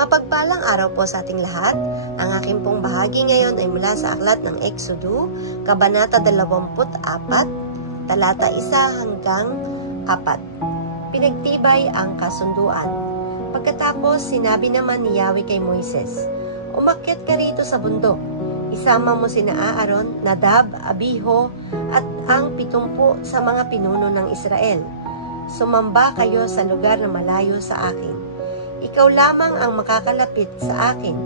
Mapagpalang araw po sa ating lahat. Ang aking pong bahagi ngayon ay mula sa aklat ng Exodo, Kabanata 24, talata 1 hanggang 4. Pinagtibay ang kasunduan. Pagkatapos, sinabi naman ni Yahweh kay Moises, "Umakyat ka rito sa bundok. Isama mo sina Aaron, Nadab, Abiho, at ang 70 sa mga pinuno ng Israel. Sumamba kayo sa lugar na malayo sa akin. Ikaw lamang ang makakalapit sa akin.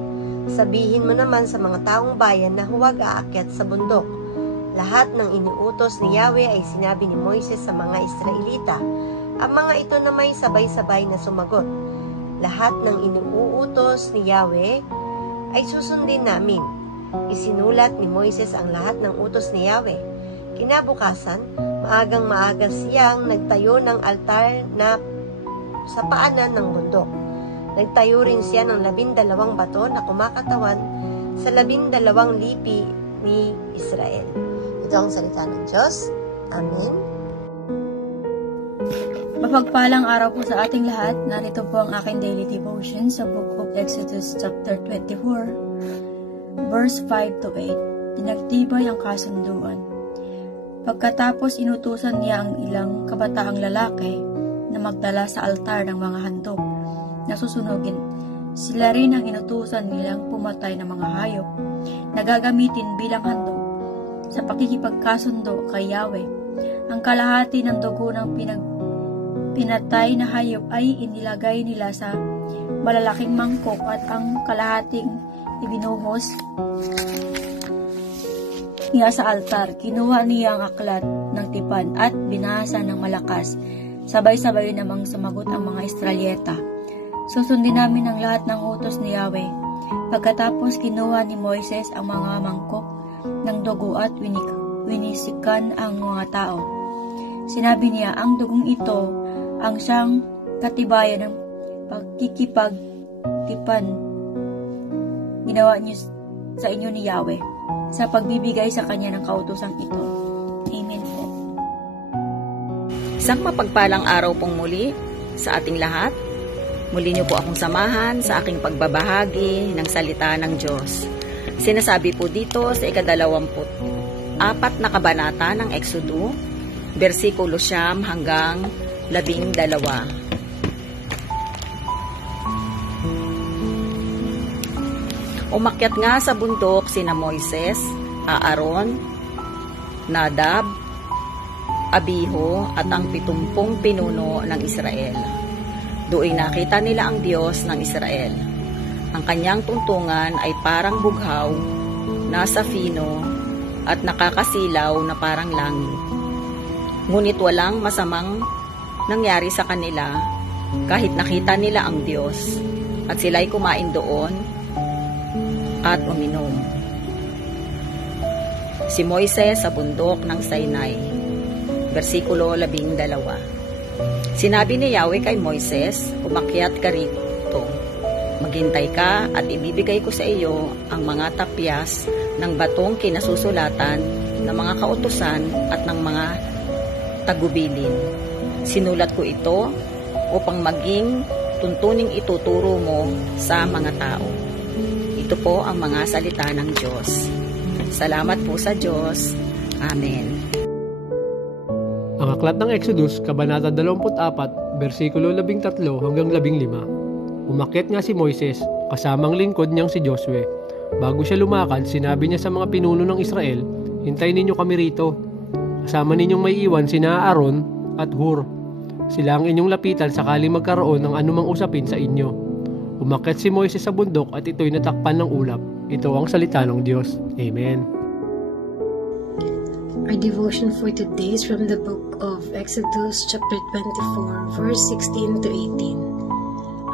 Sabihin mo naman sa mga taong bayan na huwag aakyat sa bundok." Lahat ng iniutos ni Yahweh ay sinabi ni Moises sa mga Israelita. Ang mga ito na may sabay-sabay na sumagot, "Lahat ng iniuutos ni Yahweh ay susundin namin." Isinulat ni Moises ang lahat ng utos ni Yahweh. Kinabukasan, maagang maaga siyang nagtayo ng altar na sa paanan ng bundok. Nagtayo rin siya ng 12 bato na kumakatawan sa 12 lipi ni Israel. Ito ang salita ng Diyos. Amen. Mapagpalang araw po sa ating lahat. Narito po ang aking daily devotion sa Book of Exodus chapter 24, verse 5 to 8. Pinagtibay ang kasunduan. Pagkatapos inutusan niya ang ilang kabataang lalaki na magdala sa altar ng mga handog na susunugin. Sila rin ang inutusan nilang pumatay ng mga hayop na gagamitin bilang handog sa pakikipagkasundo kay Yahweh. Ang kalahati ng dugo ng pinatay na hayop ay inilagay nila sa malalaking mangkok at ang kalahating ibinuhos niya sa altar. Kinuha niya ang aklat ng tipan at binasa ng malakas. Sabay-sabay namang sumagot ang mga Israelyeta. "Susundin namin ang lahat ng utos ni Yahweh." Pagkatapos kinuha ni Moises ang mga mangkok ng dugo at winisikan ang mga tao. Sinabi niya, "Ang dugong ito ang siyang katibayan ng pagkikipagtipan ginawa niyo sa inyo ni Yahweh sa pagbibigay sa kanya ng kautosang ito." Amen po. Isang mapagpalang araw pong muli sa ating lahat. Muli niyo po akong samahan sa aking pagbabahagi ng salita ng Diyos. Sinasabi po dito sa ika-24 na kabanata ng Exodo, versikulo 9 hanggang 12. Umakyat nga sa bundok sina Moises, Aaron, Nadab, Abiho at ang 70 pinuno ng Israel. Do'y nakita nila ang Diyos ng Israel. Ang kanyang tuntungan ay parang bughaw, nasa fino at nakakasilaw na parang langit. Ngunit walang masamang nangyari sa kanila kahit nakita nila ang Diyos, at sila'y kumain doon at uminom. Si Moises sa bundok ng Sinai, versikulo 12. Sinabi ni Yahweh kay Moises, "Umakyat ka rito. Maghintay ka at ibibigay ko sa iyo ang mga tapyas ng batong kinasusulatan ng mga kautusan at ng mga tagubilin. Sinulat ko ito upang maging tuntuning ituturo mo sa mga tao." Ito po ang mga salita ng Diyos. Salamat po sa Diyos. Amen. Ang aklat ng Exodus, Kabanata 24, versikulo 13 hanggang 15. Umakyat nga si Moises, kasamang lingkod niyang si Josue. Bago siya lumakad, sinabi niya sa mga pinuno ng Israel, "Hintayin ninyo kami rito. Kasama ninyong may iwan sina Aaron at Hur. Sila ang inyong lapitan sakali magkaroon ng anumang usapin sa inyo." Umakyat si Moises sa bundok at ito'y natakpan ng ulap. Ito ang salita ng Diyos. Amen. Our devotion for today is from the book of Exodus chapter 24, verse 16 to 18.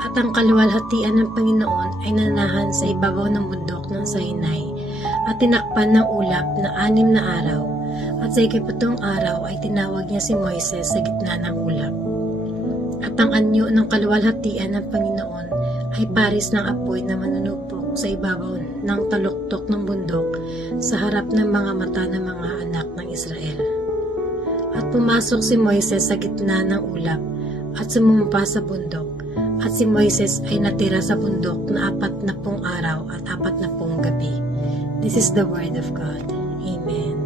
At ang kaluwalhatian ng Panginoon ay nanahan sa ibabaw ng bundok ng Sinai at tinakpan ng ulap na 6 na araw. At sa 7 araw ay tinawag niya si Moises sa gitna ng ulap. At ang anyo ng kaluwalhatian ng Panginoon ay paris ng apoy na manunupok sa ibabaw ng taluktok ng bundok sa harap ng mga mata ng mga anak ng Israel. At pumasok si Moises sa gitna ng ulap at sumumpa sa bundok. At si Moises ay natira sa bundok na 40 araw at 40 gabi. This is the word of God. Amen.